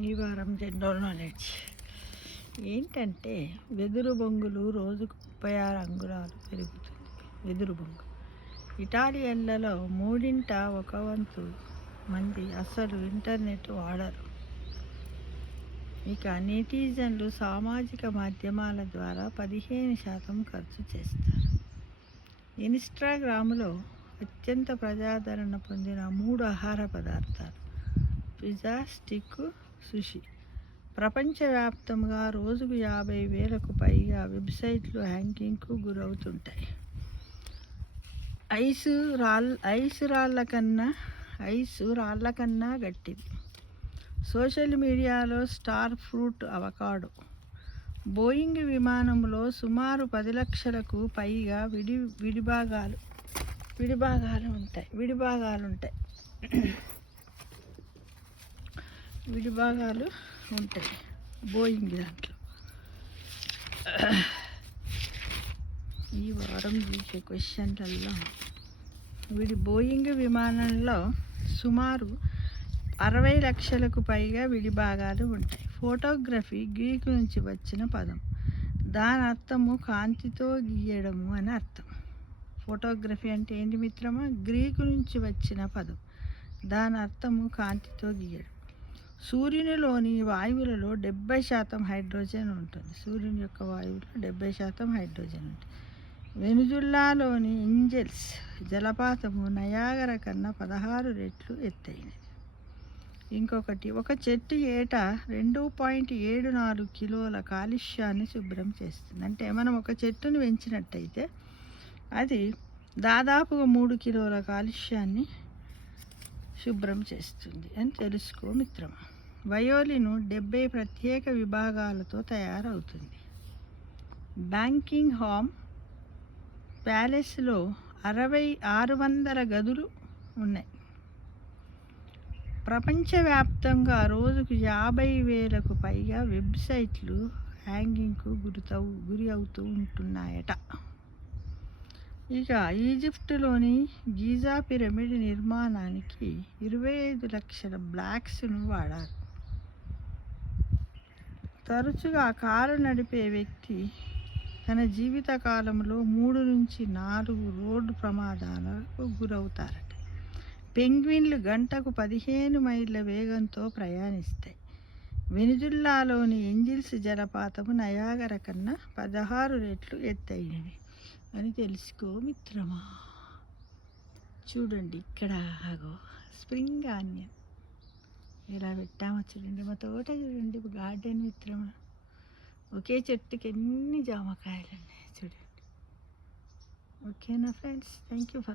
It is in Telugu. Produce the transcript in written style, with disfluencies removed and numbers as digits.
ఈ వారం జనరల్ నాలెడ్జ్ ఏంటంటే వెదురు బొంగులు రోజుకు 36 అంగుళాలు పెరుగుతుంది. వెదురు బొంగు ఇటాలియన్లలో మూడింట ఒక వంతు మంది అసలు ఇంటర్నెట్ వాడరు. ఇక నెటిజన్లు సామాజిక మాధ్యమాల ద్వారా 15% ఖర్చు చేస్తారు. ఇన్స్టాగ్రామ్లో అత్యంత ప్రజాదరణ పొందిన 3 ఆహార పదార్థాలు పిజ్జా, స్టిక్, సుషి. ప్రపంచవ్యాప్తంగా రోజుకు 50,000కు పైగా వెబ్సైట్లు హ్యాకింగ్కు గురవుతుంటాయి. ఐసు రాళ్ళ కన్నా గట్టిది. సోషల్ మీడియాలో స్టార్ ఫ్రూట్ అవకాడో. బోయింగ్ విమానంలో సుమారు 10 లక్షలకు పైగా విడిభాగాలు ఉంటాయి బోయింగ్ దాంట్లో. ఈ వారం చూసే క్వశ్చన్లలో బోయింగ్ విమానంలో సుమారు 60 లక్షలకు పైగా విడిభాగాలు ఉంటాయి. ఫోటోగ్రఫీ గ్రీకు నుంచి వచ్చిన పదం. దాని అర్థము కాంతితో గీయడము అని అర్థం. ఫోటోగ్రఫీ అంటే ఏంటి మిత్రమా? గ్రీకు నుంచి వచ్చిన పదం. దాని అర్థము కాంతితో గీయడం. సూర్యునిలోని వాయువులలో 70% హైడ్రోజన్ ఉంటుంది. సూర్యుని యొక్క వాయువులో 70% హైడ్రోజన్ ఉంటుంది. వెనుజులాలోని ఏంజెల్స్ జలపాతము నయాగరా కన్నా 16 రెట్లు ఎత్తైనది. ఇంకొకటి, ఒక చెట్టు ఏటా 2.74 కిలోల కాలుష్యాన్ని శుభ్రం చేస్తుంది. అంటే మనం ఒక చెట్టును పెంచినట్టయితే అది దాదాపుగా 3 కిలోల కాలుష్యాన్ని శుభ్రం చేస్తుంది అని తెలుసుకో మిత్రమా. వయోలిన్ 70 ప్రత్యేక విభాగాలతో తయారవుతుంది. బకింగ్హామ్ ప్యాలెస్లో 600 గదులు ఉన్నాయి. ప్రపంచవ్యాప్తంగా రోజుకు 50,000కు పైగా వెబ్సైట్లు హ్యాకింగ్కు గురి అవుతూ ఉంటున్నాయట. ఇక ఈజిప్టులోని గిజా పిరమిడ్ నిర్మాణానికి 25 లక్షల బ్లాక్స్ను వాడారు. తరచుగా కారు నడిపే వ్యక్తి తన జీవిత కాలంలో 3 నుంచి 4 రోడ్డు ప్రమాదాలకు గురవుతారట. పెంగ్విన్లు గంటకు 15 మైళ్ళ వేగంతో ప్రయాణిస్తాయి. వెనిజులాలోని ఏంజిల్స్ జలపాతము నయాగరా కన్నా 16 రెట్లు ఎత్తైనవి అని తెలుసుకో మిత్రమా. చూడండి ఇక్కడ స్ప్రింగ్ ఆనియన్ ఇలా పెట్టామో చూడండి. మా తోట చూడండి, గార్డెన్ మిత్రమా. ఒకే చెట్టుకి ఎన్ని జామకాయలు ఉన్నాయి చూడండి. ఓకేనా ఫ్రెండ్స్, థ్యాంక్ యూ ఫర్